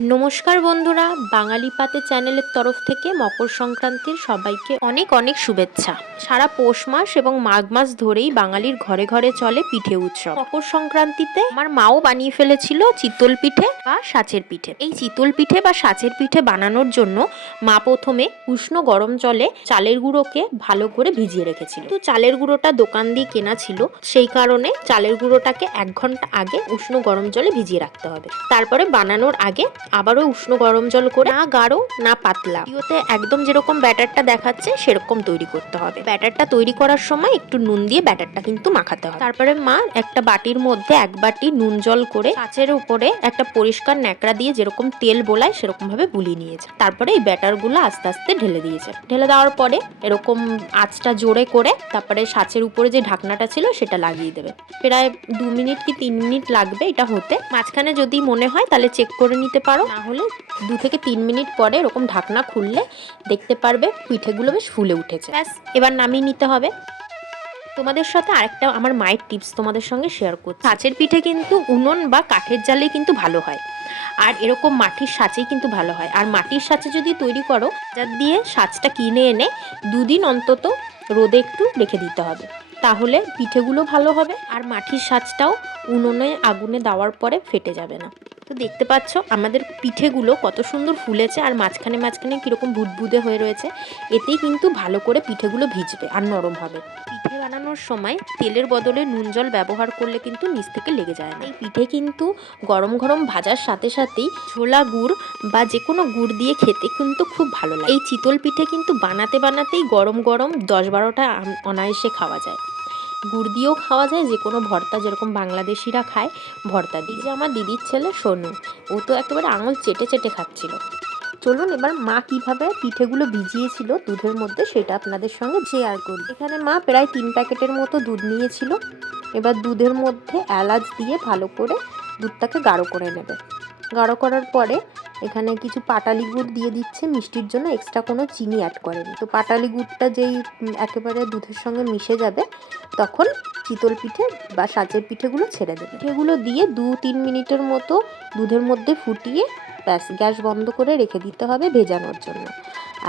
নমস্কার বন্ধুরা, বাঙালি পাতে চ্যানেলের তরফ থেকে মকর সংক্রান্তির সবাইকে অনেক অনেক শুভেচ্ছা। সারা পৌষ মাস এবং মাঘ মাস ধরেই বাঙালির ঘরে ঘরে চলে পিঠে উৎসব। মকর সংক্রান্তিতে আমার মাও বানিয়ে ফেলেছিল চিতল পিঠে বা সাঁচের পিঠে। এই চিতল পিঠে বা সাঁচের পিঠে বানানোর জন্য মা প্রথমে উষ্ণ গরম জলে চালের গুঁড়োকে ভালো করে ভিজিয়ে রেখেছিল। তো চালের গুঁড়োটা দোকান দিয়ে কেনা ছিল, সেই কারণে চালের গুঁড়োটাকে 1 ঘন্টা আগে উষ্ণ গরম জলে ভিজিয়ে রাখতে হবে। তারপরে বানানোর আগে আবারও উষ্ণ গরম জল করে, না গাঢ় না পাতলা, ভিডিওতে একদম যেরকম ব্যাটারটা দেখাচ্ছে সেরকম তৈরি করতে হবে। ব্যাটারটা তৈরি করার সময় একটু নুন দিয়ে ব্যাটারটা কিন্তু মাখাতে হবে। তারপরে মা একটা বাটির মধ্যে 1 বাটি নুন জল করে কাচের উপরে একটা পরিষ্কার ন্যাকড়া দিয়ে যেরকম তেল বোলায় সেরকম ভাবে বুলিয়ে নিয়েছে। তারপরে এই ব্যাটারগুলো আস্তে আস্তে ঢেলে দিয়েছে। ঢেলে দেওয়ার পরে এরকম আঁচটা জোরে করে তারপরে সাঁচের উপরে যে ঢাকনাটা ছিল সেটা লাগিয়ে দেবে। প্রায় 2 মিনিট কি 3 মিনিট লাগবে এটা হতে। মাঝখানে যদি মনে হয় তাহলে চেক করে নিতে পারো, না হলে 2 থেকে 3 মিনিট পরে এরকম ঢাকনা খুললে দেখতে পারবে পিঠেগুলো বেশ ফুলে উঠেছে। ব্যাস, এবার নামিয়ে নিতে হবে। তোমাদের সাথে আরেকটা আমার মায়ের টিপস তোমাদের সঙ্গে শেয়ার করছি। সাঁচের পিঠে কিন্তু উনুন বা কাঠের জালে কিন্তু ভালো হয়, আর এরকম মাটির সাঁচেই কিন্তু ভালো হয়। আর মাটির সাঁচে যদি তৈরি করো, যার দিয়ে সাঁচটা কিনে এনে 2 দিন অন্তত রোদে একটু রেখে দিতে হবে, তাহলে পিঠেগুলো ভালো হবে আর মাটির সাঁচটাও উনুনে আগুনে দেওয়ার পরে ফেটে যাবে না। তো দেখতে পাচ্ছ আমাদের পিঠেগুলো কত সুন্দর ফুলেছে, আর মাঝখানে মাঝখানে কীরকম বুদবুদে হয়ে রয়েছে। এতেই কিন্তু ভালো করে পিঠেগুলো ভিজবে আর নরম হবে। পিঠে বানানোর সময় তেলের বদলে নুন জল ব্যবহার করলে কিন্তু নিচ থেকে লেগে যায় না। এই পিঠে কিন্তু গরম গরম ভাজার সাথে সাথেই ছোলা গুড় বা যে কোনো গুড় দিয়ে খেতে কিন্তু খুব ভালো লাগে। এই চিতল পিঠে কিন্তু বানাতে বানাতেই গরম গরম 10-12টা অনায়াসে খাওয়া যায়। গুড় দিয়েও খাওয়া যায়, যে কোনো ভর্তা যেরকম বাংলাদেশিরা খায় ভর্তা দিয়ে। যে আমার দিদির ছেলে সোনু, ও তো একেবারে আঙুল চেটে চেটে খাচ্ছিল। চলুন এবার মা কিভাবে পিঠেগুলো ভিজিয়েছিল দুধের মধ্যে সেটা আপনাদের সঙ্গে শেয়ার করি। এখানে মা প্রায় 3 প্যাকেটের মতো দুধ নিয়েছিল। এবার দুধের মধ্যে এলাচ দিয়ে ভালো করে দুধটাকে গাঢ় করে নেবে। গাঢ় করার পরে এখানে কিছু পাটালি গুড় দিয়ে দিচ্ছে মিষ্টির জন্য, এক্সট্রা কোনো চিনি অ্যাড করেনি। তো পাটালি গুড়টা যেই একেবারে দুধের সঙ্গে মিশে যাবে, তখন চিতল পিঠে বা সাঁচের পিঠেগুলো ছেড়ে দেবে। পিঠেগুলো দিয়ে 2-3 মিনিটের মতো দুধের মধ্যে ফুটিয়ে ব্যাস গ্যাস বন্ধ করে রেখে দিতে হবে ভেজানোর জন্য।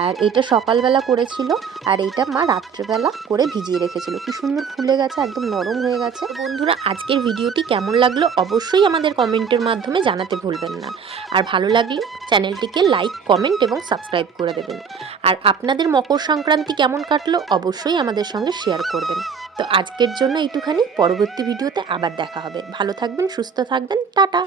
আর এটা সকালবেলা করেছিল, আর এইটা মা রাত্রেবেলা করে ভিজিয়ে রেখেছিল। কি সুন্দর ফুলে গেছে, একদম নরম হয়ে গেছে। বন্ধুরা, আজকের ভিডিওটি কেমন লাগলো অবশ্যই আমাদের কমেন্টের মাধ্যমে জানাতে ভুলবেন না। আর ভালো লাগলে চ্যানেলটিকে লাইক, কমেন্ট এবং সাবস্ক্রাইব করে দেবেন। আর আপনাদের মকর সংক্রান্তি কেমন কাটলো অবশ্যই আমাদের সঙ্গে শেয়ার করবেন। তো আজকের জন্য এইটুখানি, পরবর্তী ভিডিওতে আবার দেখা হবে। ভালো থাকবেন, সুস্থ থাকবেন, টাটা।